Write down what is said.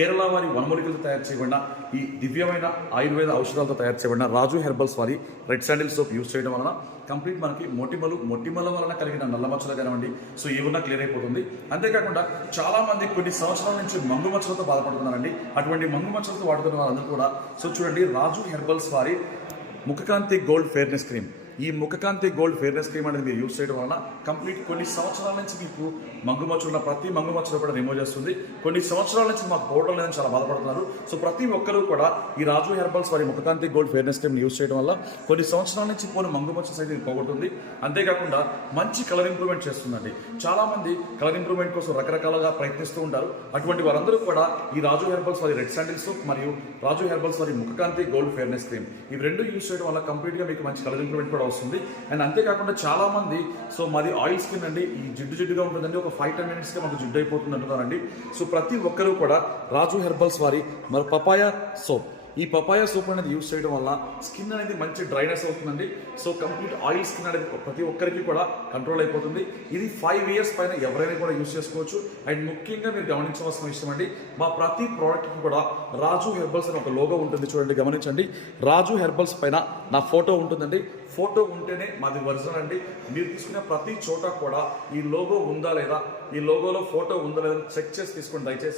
కేరళ వారి వనమూలికలతో తయారు చేయబడిన ఈ దివ్యమైన ఆయుర్వేద ఔషధాలతో తయారు చేయబడిన రాజు హెర్బల్స్ వారి రెడ్ శాండిల్ సోప్ యూస్ చేయడం వలన కంప్లీట్ మనకి మొటిమల వలన కలిగిన నల్ల మచ్చలు కానివ్వండి, సో ఏమన్నా క్లియర్ అయిపోతుంది. అంతేకాకుండా చాలా మంది కొన్ని సంవత్సరాల నుంచి మంగు మచ్చలతో బాధపడుతున్నారండి. అటువంటి మంగు మచ్చలతో వాడుతున్న వాళ్ళందరూ కూడా సో చూడండి, రాజు హెర్బల్స్ వారి ముఖకాంతి గోల్డ్ ఫెయిర్నెస్ క్రీమ్. ఈ ముఖకాంతి గోల్డ్ ఫెయిర్నెస్ క్రీమ్ అనేది మీరు యూస్ చేయడం వలన కంప్లీట్ కొన్ని సంవత్సరాల నుంచి మీకు మంగుమచ్చున్న ప్రతి మంగుమచ్చలు కూడా రిమూవ్ చేస్తుంది. కొన్ని సంవత్సరాల నుంచి మాకు పౌడర్ లేదని చాలా బాధపడుతున్నారు. సో ప్రతి ఒక్కరూ కూడా ఈ రాజు హెర్బల్స్ వారి ముఖకాంతి గోల్డ్ ఫెయిర్నెస్ క్రీమ్ యూస్ చేయడం వల్ల కొన్ని సంవత్సరాల నుంచి పోయిన మంగుమచ్చలు అయితే పోగొడుతుంది. అంతేకాకుండా మంచి కలర్ ఇంప్రూవ్మెంట్ చేస్తుందండి. చాలా మంది కలర్ ఇంప్రూవ్మెంట్ కోసం రకరకాలుగా ప్రయత్నిస్తూ ఉంటారు. అటువంటి వారందరూ కూడా ఈ రాజు హెర్బల్స్ వారి రెడ్ శాండిల్ సోప్ మరియు రాజు హెర్బల్స్ వారి ముఖకాంతి గోల్డ్ ఫెయిర్నెస్ క్రీమ్ ఇవి రెండు యూస్ చేయడం వల్ల కంప్లీట్గా మీకు మంచి కలర్ ఇంప్రూవ్మెంట్ కూడా వస్తుంది. అండ్ అంతేకాకుండా చాలా మంది సో మాది ఆయిల్ స్కిన్ అండి, ఈ జిడ్డుగా ఉంటుందండి, ఒక 5-10 minutesగా మాకు జిడ్డు అయిపోతుంది అంటున్నారండి. సో ప్రతి ఒక్కరూ కూడా రాజు హెర్బల్స్ వారి మరి పపాయా సోప్, ఈ పపాయా సోప్ అనేది యూస్ చేయడం వల్ల స్కిన్ అనేది మంచి డ్రైనెస్ అవుతుందండి. సో కంప్లీట్ ఆయిల్ స్కిన్ అనేది ప్రతి ఒక్కరికి కూడా కంట్రోల్ అయిపోతుంది. ఇది 5 years పైన ఎవరైనా కూడా యూస్ చేసుకోవచ్చు. అండ్ ముఖ్యంగా మీరు గమనించవలసిన విషయం అండి, మా ప్రతి ప్రోడక్ట్కి కూడా రాజు హెర్బల్స్ అని ఒక లోగో ఉంటుంది. చూడండి, గమనించండి, రాజు హెర్బల్స్ పైన నా ఫోటో ఉంటుందండి. ఫోటో ఉంటేనే మాది ఒరిజినల్ అండి. మీరు తీసుకునే ప్రతి చోట కూడా ఈ లోగో ఉందా లేదా, ఈ లోగోలో ఫోటో ఉందా లేదా చెక్ చేసి తీసుకోండి దయచేసి.